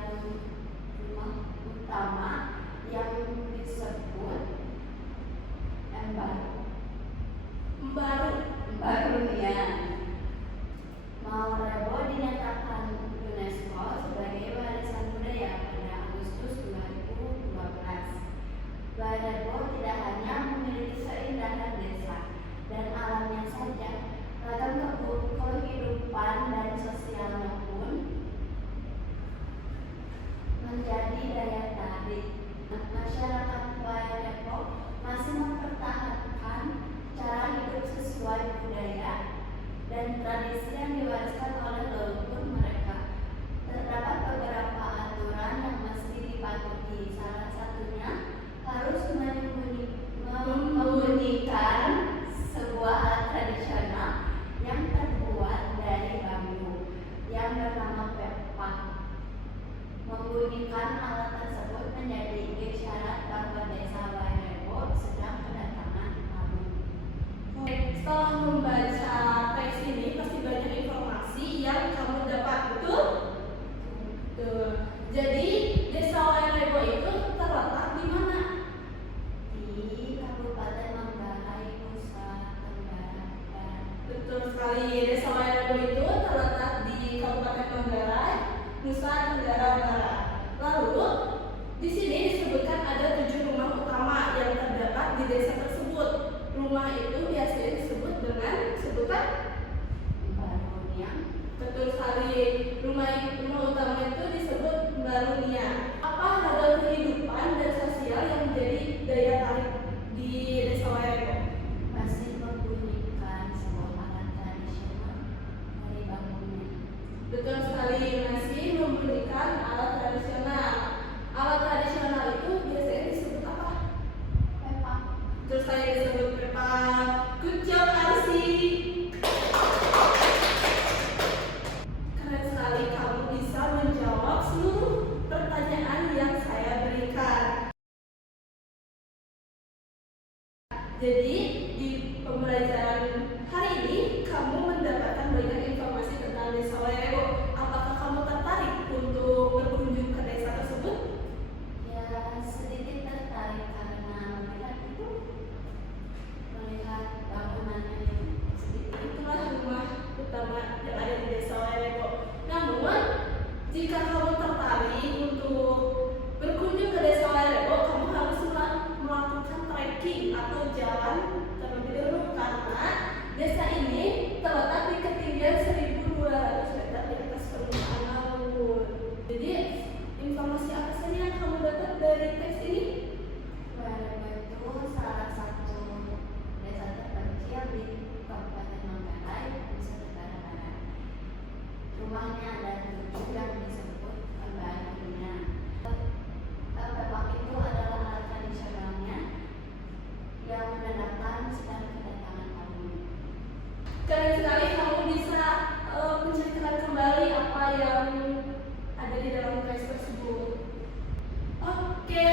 baru rumah utama yang disebut Mbarunia. Maurebo dinyatakan UNESCO sebagai warisan budaya pada Agustus 2012. Mbarunia tidak hanya memiliki keindahan desa dan alamnya saja, ragam kehidupan dan sosialnya pun menjadi daya tarik. Masyarakat Mbarunia masih mempertahankan cara hidup sesuai budaya dan tradisi yang diwariskan oleh leluhur mereka. Terdapat beberapa aturan yang mesti dipatuhi. Salah satunya harus membunyikan sebuah alat tradisional yang terbuat dari bambu yang bernama pepak. Membunyikan alat tersebut menjadi isyarat bahwa desa Wairebo sedang kedatangan tamu. Setelah membaca teks ini pasti banyak informasi yang kamu dapat, betul? Betul. Jadi desa Wairebo itu terletak di mana? Di Kabupaten Manggarai, Nusa Tenggara Barat. Betul sekali. Desa Wairebo itu terletak di Kabupaten Manggarai, Nusa Tenggara Barat. Lalu di sini disebutkan ada 7 rumah utama yang terdapat di desa tersebut. Rumah itu biasanya disebut dengan sebutan Mbarunia. betul sekali. Rumah utama itu disebut Mbarunia. Apa ragam kehidupan dan sosial yang menjadi daya tarik di desa Wairebo? Masih membunyikan sebuah alat tradisional dari bambunya. Betul sekali, masih membunyikan alat tradisional. Alat tradisional itu biasanya disebut apa? Pepak. Terus saya disebut pepak. Good job, Arsi. Keren sekali kamu bisa menjawab seluruh pertanyaan yang saya berikan. Jadi di pembelajaran hari ini kamu mendapatkan banyak informasi tentang desa Wairebo. Apakah kamu tertarik untuk berkunjung ke desa tersebut? Ya, sedikit tertarik karena melihat bangunannya yang sedikit. Itulah rumah utama yang ada di desa Wairebo. Namun, jika kamu tertarik untuk berkunjung ke desa Wairebo, kamu harus melakukan trekking atau jalan terlebih dahulu karena desa ini terletak di ketinggian 1.200 meter di atas permukaan laut. Jadi, informasi apa saja yang kamu dapat dari teks ini? Wairebo itu salah satu desa terpencil di Kabupaten Manggarai, Nusa Tenggara Barat. Rumahnya ada 7 yang disebut Mbarunia. Pepak itu adalah alat tradisionalnya yang menandakan sedang kedatangan tamu. Keren sekali kamu bisa menceritakan kembali apa yang ada di dalam teks tersebut. Oke,